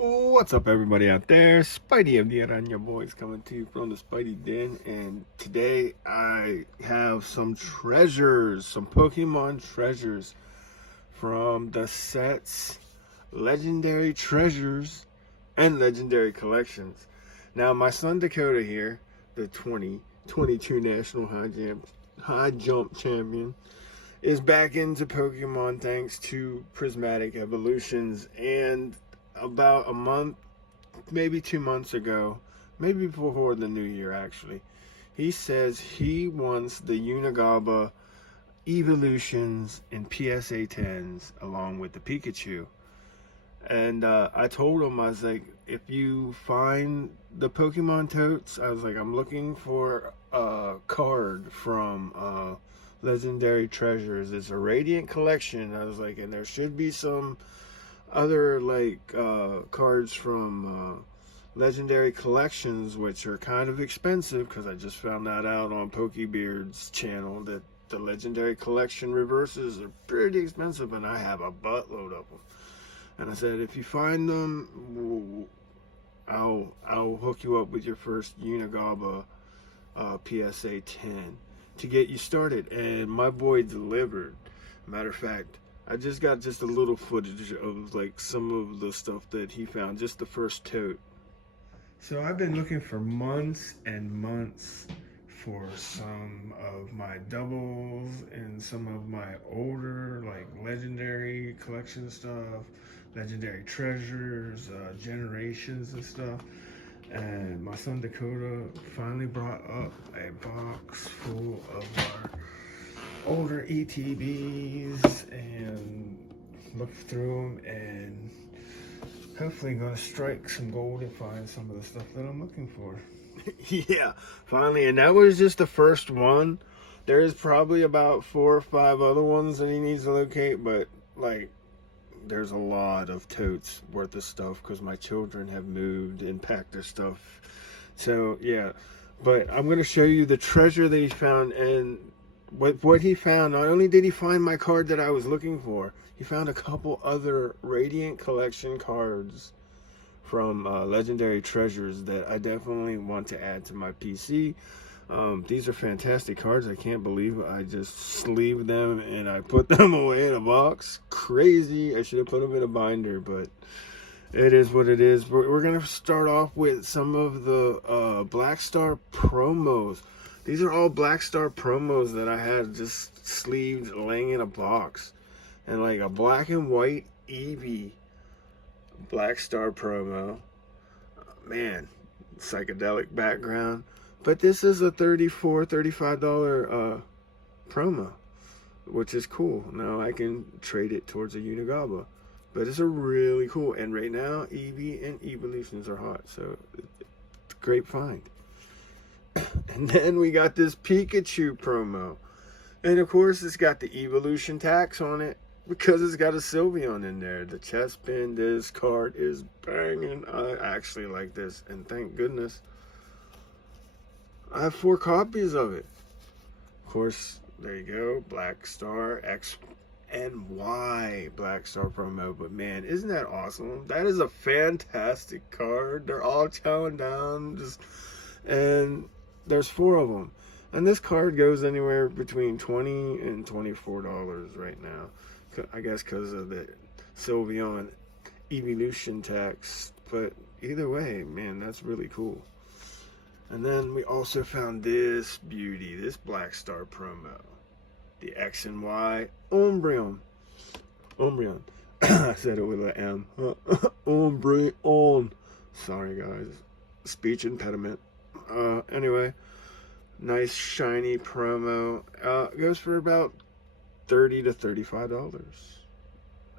What's up, everybody out there? Spidey of the Aranya Boys coming to you from the Spidey Den, and today I have some treasures, some Pokemon treasures from the sets, legendary treasures, and legendary collections. Now, my son Dakota here, the 2022 National High Jump Champion, is back into Pokemon thanks to Prismatic Evolutions, and about a month, maybe 2 months ago, maybe before the new year actually, he says he wants the Unigaba evolutions and PSA 10s along with the Pikachu. And I told him, I was like, if you find the Pokemon totes, I was like, I'm looking for a card from Legendary Treasures. It's a Radiant collection. I was like, and there should be some other cards from Legendary Collections, which are kind of expensive because I just found that out on Pokebeard's channel that the Legendary Collection reverses are pretty expensive, and I have a buttload of them. And I said, if you find them, I'll hook you up with your first Unigaba PSA 10 to get you started. And my boy delivered. Matter of fact, I just got a little footage of like some of the stuff that he found, just the first tote. So I've been looking for months and months for some of my doubles and some of my older like legendary collection stuff, legendary treasures, generations and stuff. And my son Dakota finally brought up a box full of our older ETBs and look through them, and hopefully gonna strike some gold and find some of the stuff that I'm looking for. Yeah, finally, and that was just the first one. There's probably about 4 or 5 other ones that he needs to locate, but like there's a lot of totes worth of stuff because my children have moved and packed their stuff. So yeah, but I'm gonna show you the treasure that he found. And what he found, not only did he find my card that I was looking for, he found a couple other Radiant Collection cards from Legendary Treasures that I definitely want to add to my PC. These are fantastic cards. I can't believe I just sleeved them and I put them away in a box. Crazy. I should have put them in a binder, but it is what it is. We're going to start off with some of the Black Star promos. These are all Black Star promos that I had just sleeved laying in a box. And like a black and white Eevee Black Star promo. Man, psychedelic background. But this is a $34, $35 promo, which is cool. Now I can trade it towards a Unigaba. But it's a really cool. And right now, Eevee and Evolutions are hot. So it's a great find. And then we got this Pikachu promo. And of course, it's got the Evolution tax on it because it's got a Sylveon in there. The chest pin, this card is banging. I actually like this. And thank goodness I have 4 copies of it. Of course, there you go. Black Star X and Y Black Star promo. But man, isn't that awesome? That is a fantastic card. They're all chowing down. And there's 4 of them. And this card goes anywhere between $20 and $24 right now. I guess because of the Sylveon Evolution tax. But either way, man, that's really cool. And then we also found this beauty, this Black Star promo. The X and Y Umbreon. Umbreon. I said it with an M. Umbreon. Sorry, guys. Speech impediment. Anyway, nice shiny promo. Goes for about $30 to $35.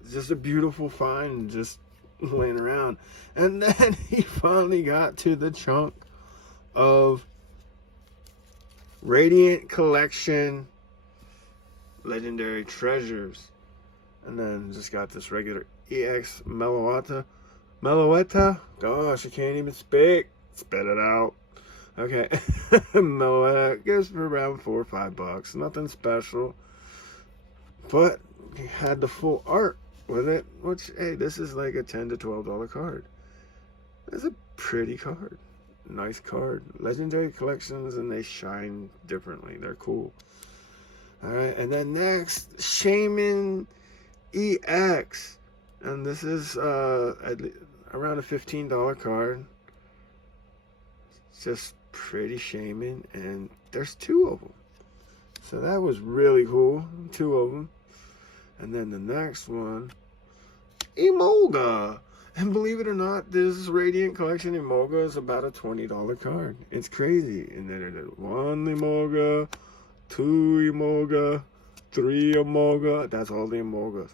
It's just a beautiful find, just laying around. And then he finally got to the chunk of Radiant Collection Legendary Treasures. And then just got this regular EX Meloetta. Gosh, I can't even speak. Spit it out. Okay. Meloetta goes for around $4 or $5. Nothing special. But he had the full art with it, which, hey, this is like a $10 to $12 card. That's a pretty card. Nice card. Legendary collections, and they shine differently. They're cool. Alright, and then next, Shaman EX. And this is around a $15 card. It's just pretty Shaman, and there's two of them. So that was really cool. Two of them. And then the next one, Emolga. And believe it or not, this Radiant Collection Emolga is about a $20 card. It's crazy. And then there's one Emolga, two Emolga, three Emolga. That's all the Emolgas.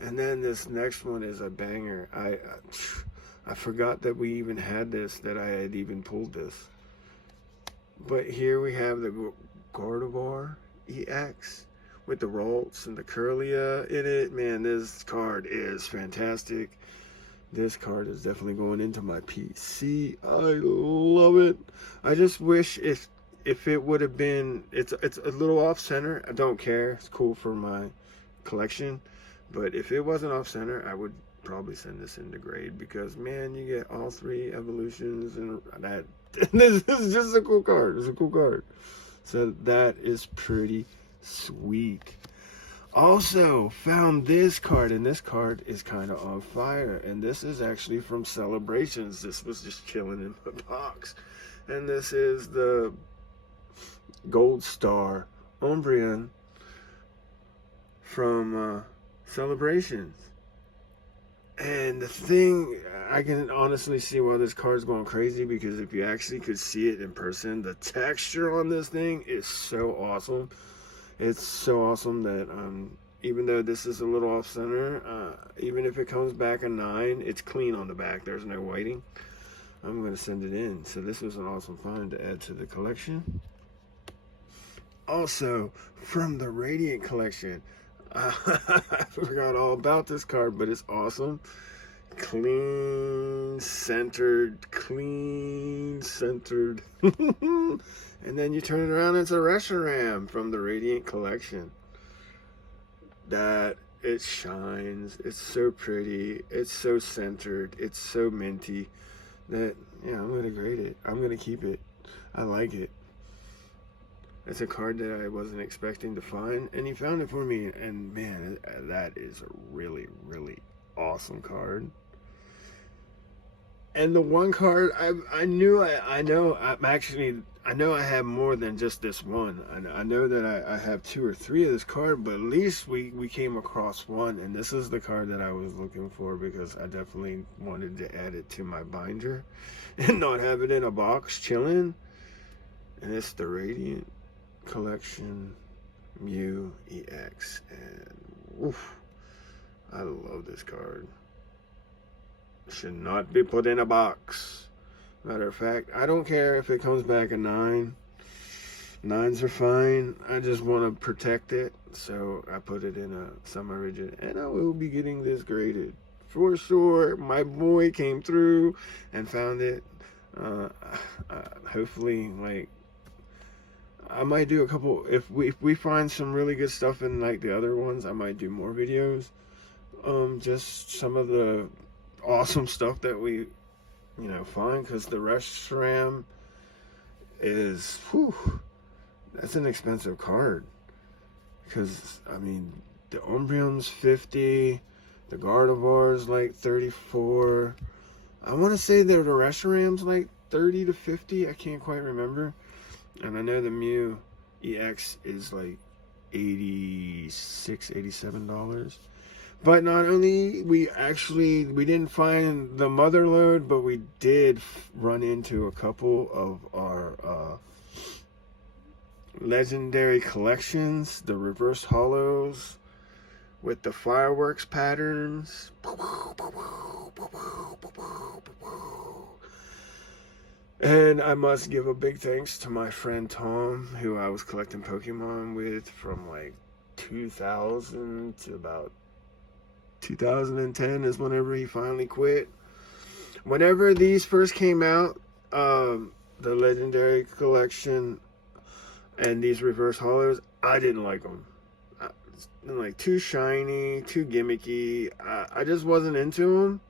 And then this next one is a banger. I forgot that we even had this, that I had even pulled this. But here we have the Gardevoir EX with the Ralts and the Curlia in it. Man, this card is fantastic. This card is definitely going into my PC. I love it. I just wish if it would have been, it's a little off center. I don't care. It's cool for my collection. But if it wasn't off center, I would probably send this into grade, because man, you get all three evolutions, and that this is just a cool card. It's a cool card. So that is pretty sweet. Also found this card, and this card is kind of on fire, and this is actually from Celebrations. This was just chilling in the box, and this is the Gold Star Umbreon from Celebrations. And the thing, I can honestly see why this card's going crazy, because if you actually could see it in person, the texture on this thing is so awesome. It's so awesome that even though this is a little off center, even if it comes back a 9, it's clean on the back. There's no whiting. I'm going to send it in. So this was an awesome find to add to the collection. Also, from the Radiant Collection, I forgot all about this card, but it's awesome. Clean centered. And then you turn it around, it's a Reshiram from the Radiant Collection. That it shines. It's so pretty. It's so centered. It's so minty that, yeah, I'm going to grade it. I'm going to keep it. I like it. It's a card that I wasn't expecting to find, and he found it for me, and man, that is a really, really awesome card. And the one card I know I have more than just this one. I know that I have 2 or 3 of this card, but at least we came across one, and this is the card that I was looking for, because I definitely wanted to add it to my binder and not have it in a box chilling. And it's the Radiant Collection Mew EX, and oof, I love this card. Should not be put in a box. Matter of fact, I don't care if it comes back a 9. 9s are fine. I just want to protect it, so I put it in a semi-rigid, and I will be getting this graded for sure. My boy came through and found it. Hopefully, like, I might do a couple, if we find some really good stuff in like the other ones, I might do more videos. Just some of the awesome stuff that we, find, because the Reshiram is, that's an expensive card. Because, I mean, the Umbreon's 50, the Gardevoir's like 34. I want to say that the Reshiram's like 30 to 50, I can't quite remember. And I know the Mew EX is like $86, $87. But not only, we didn't find the mother load, but we did run into a couple of our legendary collections, the reverse hollows with the fireworks patterns. And I must give a big thanks to my friend Tom, who I was collecting Pokemon with from like 2000 to about 2010 is whenever he finally quit. Whenever these first came out, the Legendary Collection and these reverse hollows, I didn't like them. Like, too shiny, too gimmicky. I just wasn't into them.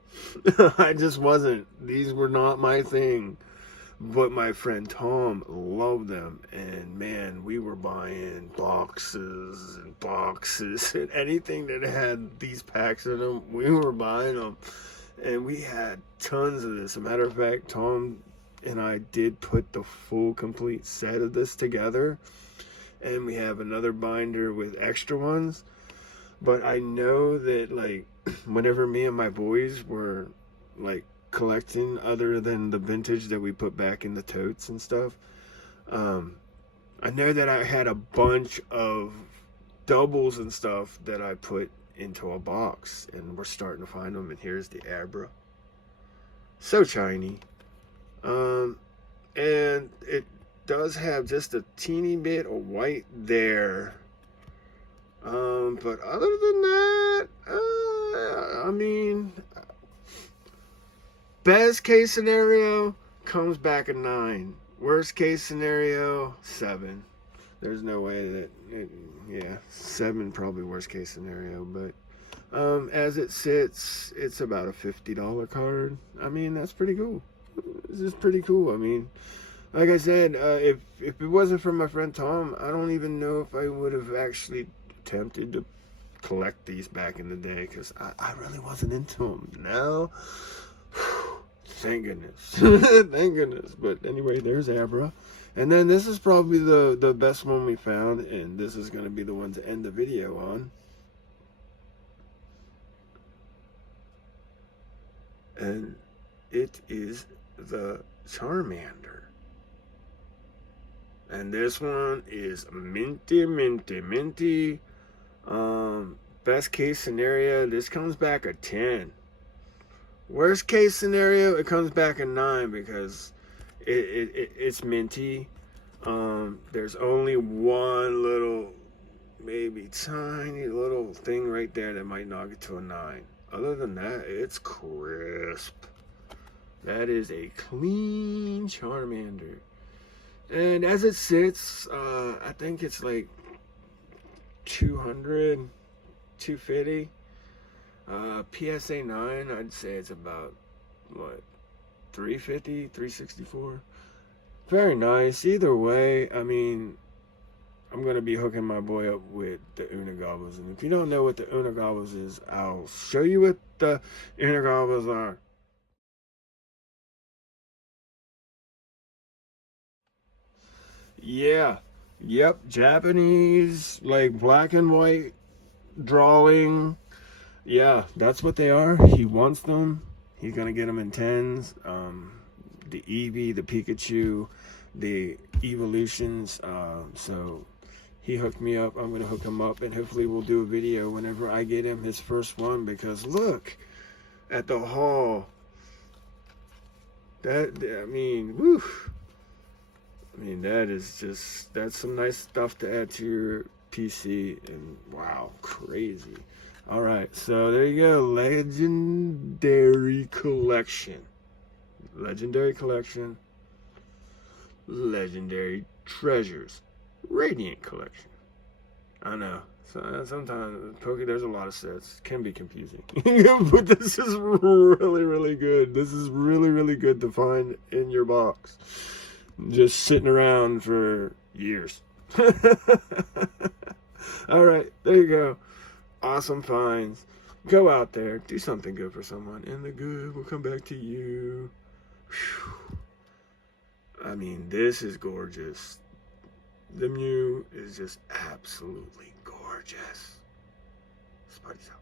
I just wasn't. These were not my thing. But my friend Tom loved them, and man, we were buying boxes and boxes and anything that had these packs in them, we were buying them. And we had tons of this. As a matter of fact, Tom and I did put the full complete set of this together, and we have another binder with extra ones. But I know that, like, whenever me and my boys were like collecting other than the vintage that we put back in the totes and stuff, I know that I had a bunch of doubles and stuff that I put into a box, and we're starting to find them. And here's the Abra, so shiny. And it does have just a teeny bit of white there, but other than that, I mean, best case scenario comes back a 9. Worst case scenario, 7. There's no way that yeah, 7 probably worst case scenario. But as it sits, it's about a $50 card. I mean, that's pretty cool. This is pretty cool. I mean, like I said, if it wasn't for my friend Tom, I don't even know if I would have actually attempted to collect these back in the day, because I really wasn't into them. Now, thank goodness. Thank goodness. But anyway, there's Abra. And then this is probably the best one we found, and this is going to be the one to end the video on. And it is the Charmander. And this one is minty, minty, minty. Best case scenario, this comes back a 10. Worst case scenario, it comes back a 9, because it's minty. There's only one little, maybe tiny little thing right there that might knock it to a 9. Other than that, it's crisp. That is a clean Charmander. And as it sits, I think it's like 200, 250. PSA 9, I'd say it's about, what, 350, 364. Very nice. Either way, I mean, I'm going to be hooking my boy up with the Unagobbles. And if you don't know what the Unagobbles is, I'll show you what the Unagobbles are. Yeah. Yep. Japanese, like black and white drawing. Yeah, that's what they are. He wants them. He's going to get them in 10s. The Eevee, the Pikachu, the Evolutions. So he hooked me up. I'm going to hook him up, and hopefully we'll do a video whenever I get him his first one, because look at the haul. I mean, woo. I mean, that's some nice stuff to add to your PC, and wow, crazy. All right, so there you go, Legendary Collection. Legendary Collection. Legendary Treasures. Radiant Collection. I know. So, sometimes there's a lot of sets. It can be confusing. But this is really, really good. This is really, really good to find in your box. Just sitting around for years. All right, there you go. Awesome finds. Go out there, do something good for someone, and the good will come back to you. Whew. I mean, this is gorgeous. The Mew is just absolutely gorgeous. Spidey's out.